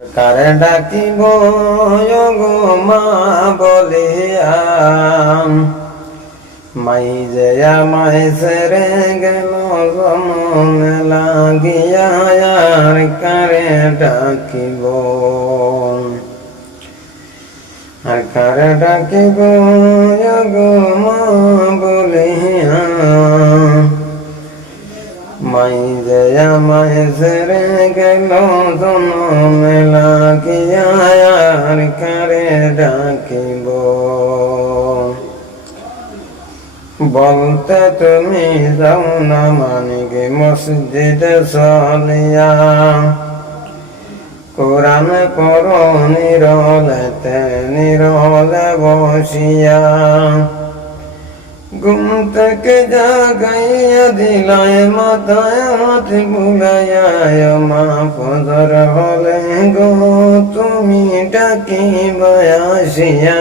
কারে ডাকিব গো মা বলিয়া, মাই যে আমায় ছেড়ে গেল জনমে লাগিয়া, আর কারে ডাকিব, আর কারে ডাকিব গো মা বলিয়া, মাই যে আমায় ছেড়ে গেল জনমে লাগিয়া, আর কারে ডাকিব। বলতে তুমি যাও না মানিকে মসজিদে চলিয়া, কোরআন পড়ো নিরলে বসিয়া, ঘুম থেকে জাগাইয়া দিলাই মাথায় হাত বুলাইয়া, মা ফজর হলে গো তুমি ডাকিবা আসিয়া।